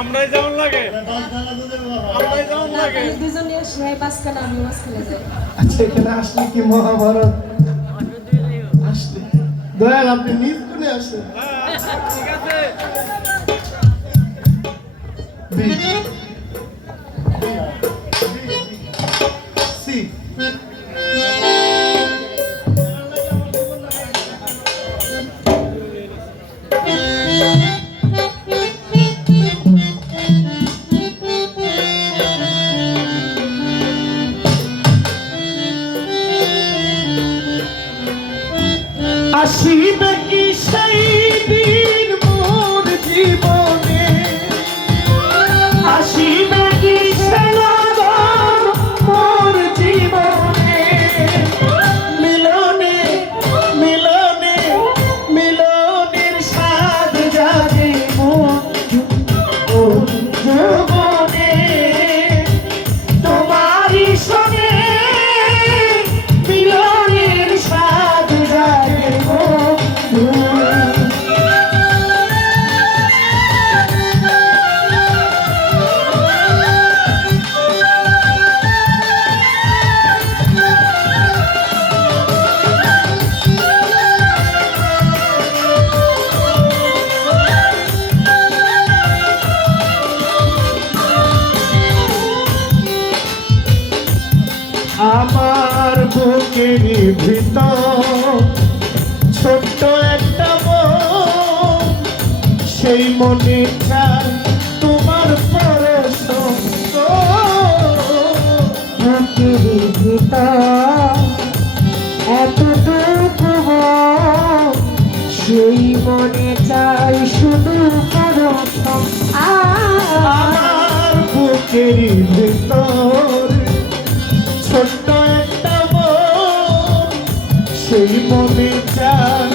আমরাই যেমন লাগে। আমরাই যেমন লাগে। দুজনে সবাই মাঝখানে আমি মাঝখানে যাই। আচ্ছা এখানে আসলে কি মহাভারত? আসলে। দয়াল আপনি নিজ গুণে আসেন। হ্যাঁ, ঠিক আছে। বুকের ভিতর ছোট্ট একটা সেই মনে তোমার চাই আমার বুকের ভিতর সেই মনে চান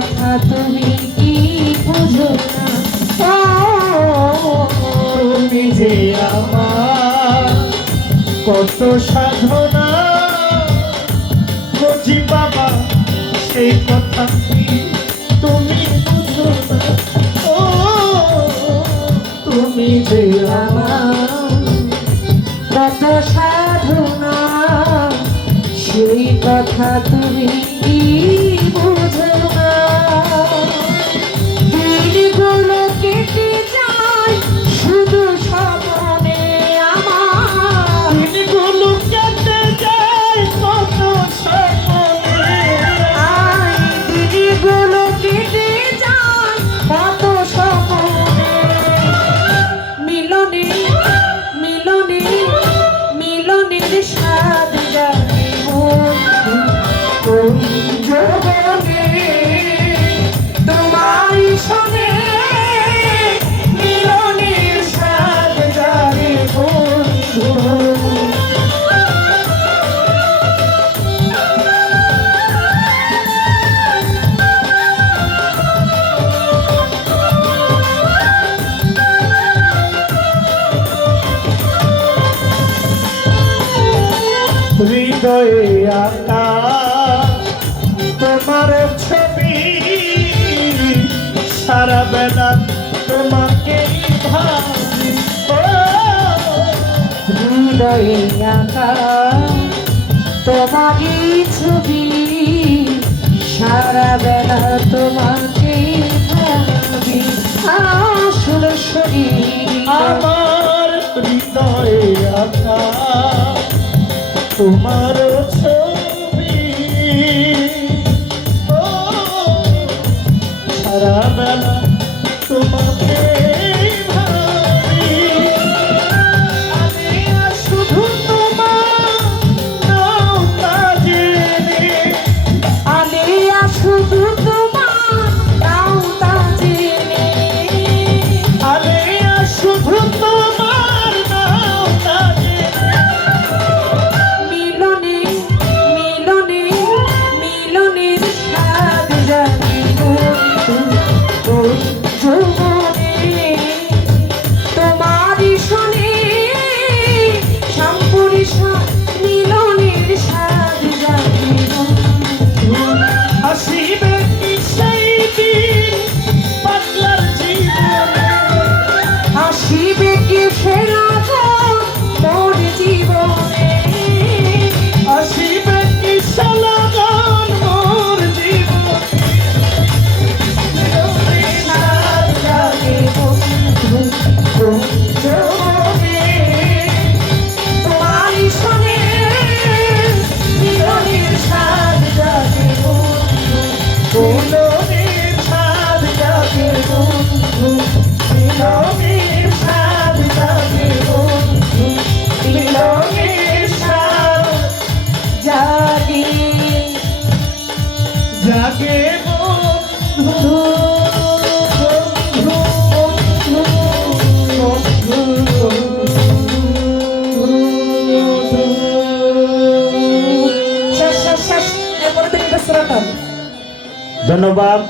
কথা তুমি কি বুঝো তুমি যে আমার কত সাধনা, বুঝি বাবা, সেই কথা তুমি বুঝো না? তুমি যে আমার কত সাধনা, সেই কথা তুমি কি হৃদয়ে আঁকা তোমার ছবি সারা বেলা তোমাকে ভাবি হৃদয়ে তোমারই ছবি সারা বেলা তোমাকে ভাবি শরীর আমার হৃদয়ে আঁকা তোমার ধন্যবাদ।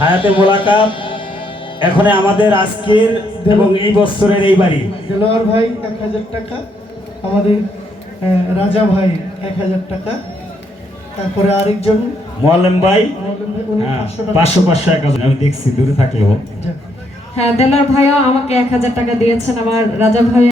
হায়াতে মোলাকাত। এখন আমাদের আজকের এবং এই বছরের এই বাড়ি। দেলোয়ার ভাই এক হাজার টাকা আমাদের রাজা ভাই এক হাজার টাকা তারপরে আরেকজন। মোয়াল্লেম ভাই? হ্যাঁ, পাঁচশো পাঁচশো এক হাজার। আমি দেখছি দূরে থাকলেও। হ্যাঁ দেলার ভাইও আমাকে এক হাজার টাকা দিয়েছেন আমার রাজা ভাই